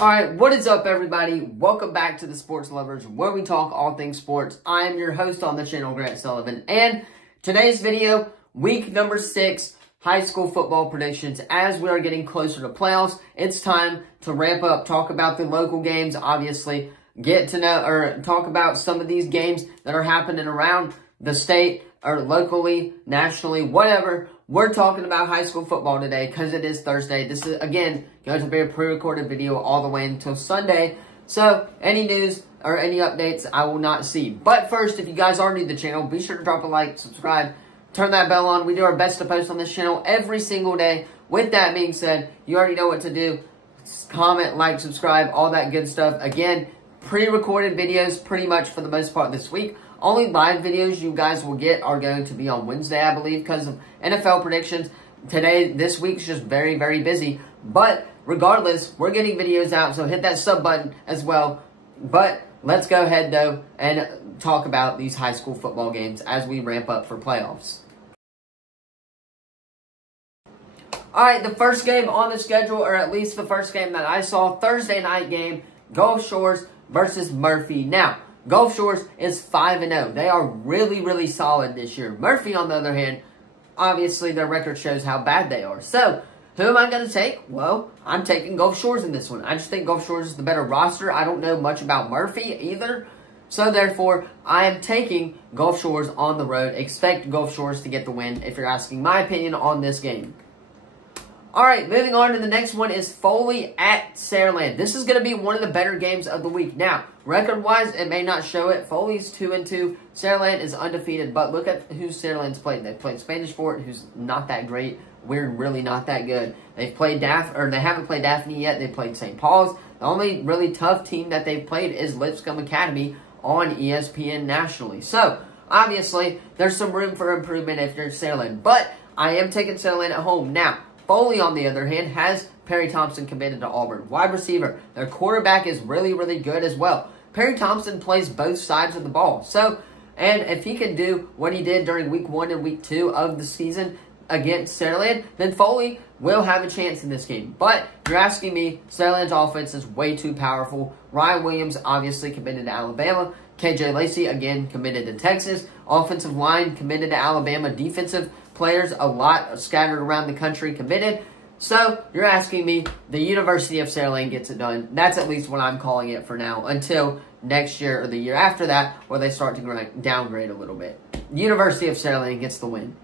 Alright, what is up everybody? Welcome back to the Sports Lovers, where we talk all things sports. I am your host on the channel, Grant Sullivan, and today's video, week number 6, high school football predictions. As we are getting closer to playoffs, it's time to ramp up, talk about the local games, obviously, get to know, or talk about some of these games that are happening around the state, or locally, nationally, whatever. We're talking about high school football today because it is Thursday. This is, again, going to be a pre-recorded video all the way until Sunday. So, any news or any updates, I will not see. But first, if you guys are new to the channel, be sure to drop a like, subscribe, turn that bell on. We do our best to post on this channel every single day. With that being said, you already know what to do. Comment, like, subscribe, all that good stuff. Again, pre-recorded videos pretty much for the most part this week. Only live videos you guys will get are going to be on Wednesday, I believe, because of NFL predictions. This week's just very, very busy. But regardless, we're getting videos out, so hit that sub button as well. But let's go ahead, though, and talk about these high school football games as we ramp up for playoffs. Alright, the first game on the schedule, or at least the first game that I saw, Thursday night game, Gulf Shores versus Murphy. Now, Gulf Shores is 5-0. They are really, really solid this year. Murphy, on the other hand, obviously their record shows how bad they are. So, who am I going to take? Well, I'm taking Gulf Shores in this one. I just think Gulf Shores is the better roster. I don't know much about Murphy either. So, therefore, I am taking Gulf Shores on the road. Expect Gulf Shores to get the win if you're asking my opinion on this game. Alright, moving on to the next one is Foley at Saraland. This is going to be one of the better games of the week. Now, record-wise, it may not show it. Foley's 2-2. Saraland is undefeated, but look at who Saraland's played. They've played Spanish Fort, who's not that great. We're really not that good. They've played they haven't played Daphne yet. They've played St. Paul's. The only really tough team that they've played is Lipscomb Academy on ESPN nationally. So, obviously, there's some room for improvement if you're Saraland. But I am taking Saraland at home. Now, Foley, on the other hand, has Perry Thompson committed to Auburn. Wide receiver. Their quarterback is really, really good as well. Perry Thompson plays both sides of the ball. So, and if he can do what he did during week 1 and week 2 of the season against Saraland, then Foley will have a chance in this game. But if you're asking me, Saraland's offense is way too powerful. Ryan Williams obviously committed to Alabama. KJ Lacey, again, committed to Texas. Offensive line committed to Alabama. Defensive players, a lot scattered around the country, committed. So, you're asking me, the University of Saraland gets it done. That's at least what I'm calling it for now, until next year or the year after that, where they start to downgrade a little bit. University of Saraland gets the win.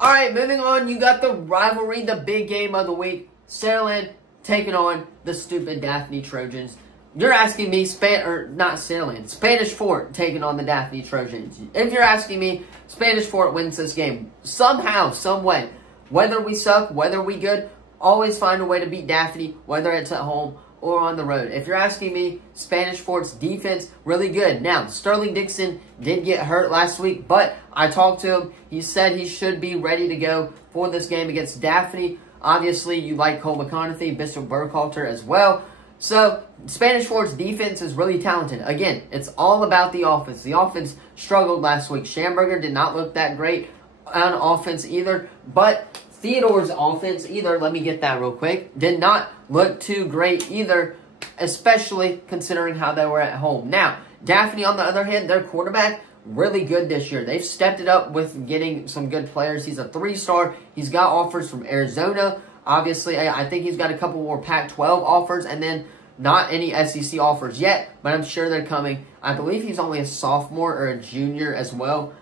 Alright, moving on, you got the rivalry, the big game of the week. Saraland taking on the stupid Daphne Trojans. You're asking me, Spanish Fort taking on the Daphne Trojans. If you're asking me, Spanish Fort wins this game. Somehow, some way. Whether we suck, whether we good, always find a way to beat Daphne, whether it's at home or on the road. If you're asking me, Spanish Fort's defense, really good. Now, Sterling Dixon did get hurt last week, but I talked to him. He said he should be ready to go for this game against Daphne. Obviously, you like Cole McConaughey, Bishop Burkhalter as well. So, Spanish Fort's defense is really talented. Again, it's all about the offense. The offense struggled last week. Schamberger did not look that great on offense either. But Theodore's offense let me get that real quick, did not look too great either, especially considering how they were at home. Now, Daphne, on the other hand, their quarterback, really good this year. They've stepped it up with getting some good players. He's a 3-star. He's got offers from Arizona. Obviously, I think he's got a couple more Pac-12 offers, and then not any SEC offers yet, but I'm sure they're coming. I believe he's only a sophomore or a junior as well.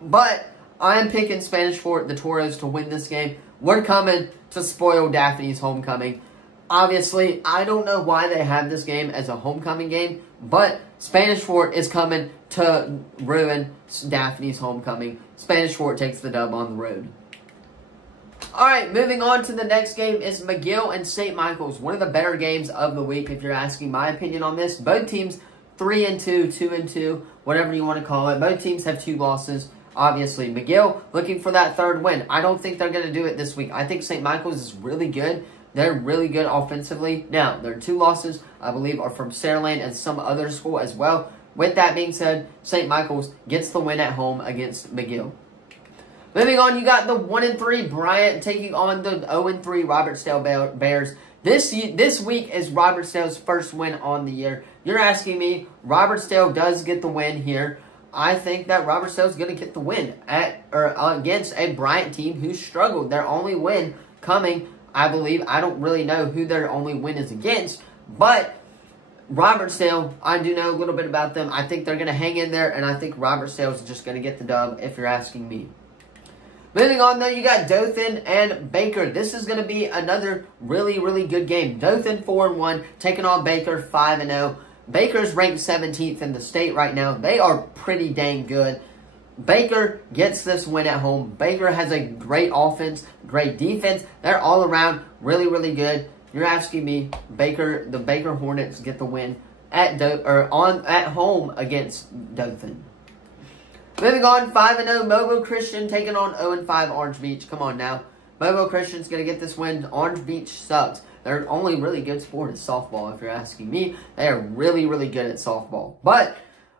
But I am picking Spanish Fort, the Toros, to win this game. We're coming to spoil Daphne's homecoming. Obviously, I don't know why they have this game as a homecoming game, but Spanish Fort is coming to ruin Daphne's homecoming. Spanish Fort takes the dub on the road. Alright, moving on to the next game is McGill and St. Michael's. One of the better games of the week, if you're asking my opinion on this. Both teams 3-2, 2-2, whatever you want to call it. Both teams have 2 losses. Obviously, McGill looking for that 3rd win. I don't think they're going to do it this week. I think St. Michael's is really good. They're really good offensively. Now, their 2 losses, I believe, are from Saraland and some other school as well. With that being said, St. Michael's gets the win at home against McGill. Moving on, you got the 1-3 Bryant taking on the 0-3 Robertsdale Bears. This week is Robertsdale's first win on the year. You're asking me, Robertsdale does get the win here. I think that Robertsdale's going to get the win against a Bryant team who struggled. Their only win coming, I believe, I don't really know who their only win is against, but Robertsdale, I do know a little bit about them. I think they're going to hang in there, and I think Robertsdale is just going to get the dub, if you're asking me. Moving on, though, you got Dothan and Baker. This is going to be another really, really good game. Dothan 4-1, taking on Baker 5-0. Baker's ranked 17th in the state right now. They are pretty dang good. Baker gets this win at home. Baker has a great offense, great defense. They're all around really, really good. You're asking me, the Baker Hornets get the win at home against Dothan. Moving on, 5-0, Mobile Christian taking on 0-5 Orange Beach. Come on now. Mobile Christian's going to get this win. Orange Beach sucks. Their only really good sport is softball, if you're asking me. They are really, really good at softball. But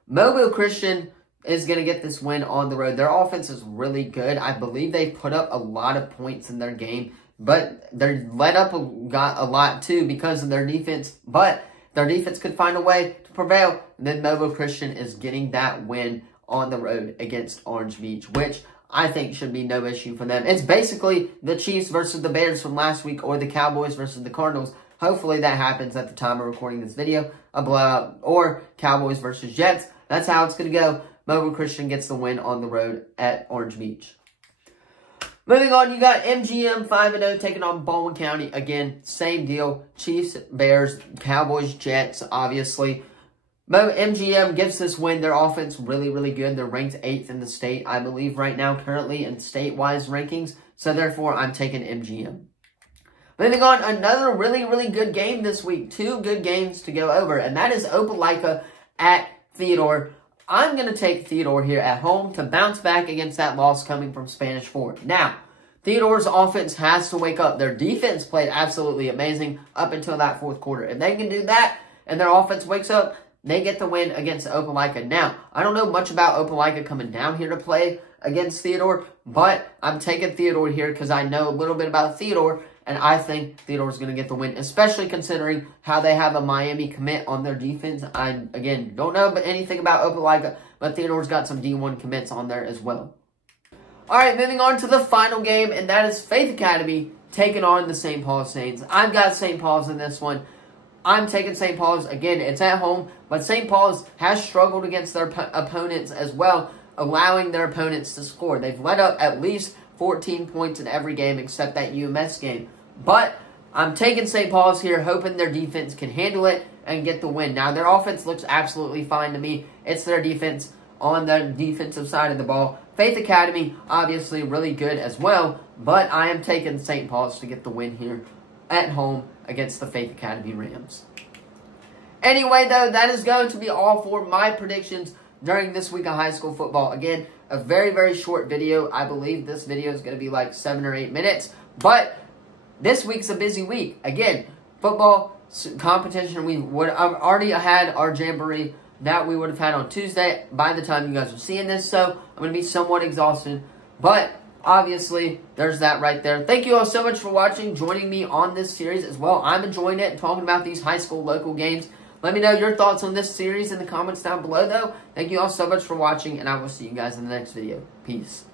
Mobile Christian is going to get this win on the road. Their offense is really good. I believe they put up a lot of points in their game. But they're let up got a lot, too, because of their defense. But their defense could find a way to prevail. And then Mobile Christian is getting that win on the road against Orange Beach, which I think should be no issue for them. It's basically the Chiefs versus the Bears from last week, or the Cowboys versus the Cardinals. Hopefully that happens at the time of recording this video. A blowout, or Cowboys versus Jets. That's how it's going to go. Mobile Christian gets the win on the road at Orange Beach. Moving on, you got MGM 5-0 taking on Baldwin County. Again, same deal. Chiefs, Bears, Cowboys, Jets, obviously. MGM gets this win. Their offense really, really good. They're ranked 8th in the state, I believe, right now, currently in state-wise rankings. So, therefore, I'm taking MGM. Moving on, another really, really good game this week. 2 good games to go over, and that is Opelika at Theodore. I'm going to take Theodore here at home to bounce back against that loss coming from Spanish Fort. Now, Theodore's offense has to wake up. Their defense played absolutely amazing up until that 4th quarter. If they can do that and their offense wakes up, they get the win against Opelika. Now, I don't know much about Opelika coming down here to play against Theodore, but I'm taking Theodore here because I know a little bit about Theodore, and I think Theodore's going to get the win, especially considering how they have a Miami commit on their defense. I, again, don't know anything about Opelika, but Theodore's got some D1 commits on there as well. All right, moving on to the final game, and that is Faith Academy taking on the St. Paul Saints. I've got St. Paul's in this one. I'm taking St. Paul's. Again, it's at home, but St. Paul's has struggled against their opponents as well, allowing their opponents to score. They've let up at least 14 points in every game except that UMS game. But I'm taking St. Paul's here, hoping their defense can handle it and get the win. Now, their offense looks absolutely fine to me. It's their defense on the defensive side of the ball. Faith Academy, obviously, really good as well, but I am taking St. Paul's to get the win here at home against the Faith Academy Rams. Anyway, though, that is going to be all for my predictions during this week of high school football. Again, a very, very short video. I believe this video is going to be like 7 or 8 minutes, but this week's a busy week. Again, football competition. We would have already had our jamboree that we would have had on Tuesday by the time you guys are seeing this, so I'm going to be somewhat exhausted, but obviously, there's that right there. Thank you all so much for watching, joining me on this series as well. I'm enjoying it and talking about these high school local games. Let me know your thoughts on this series in the comments down below, though. Thank you all so much for watching, and I will see you guys in the next video. Peace.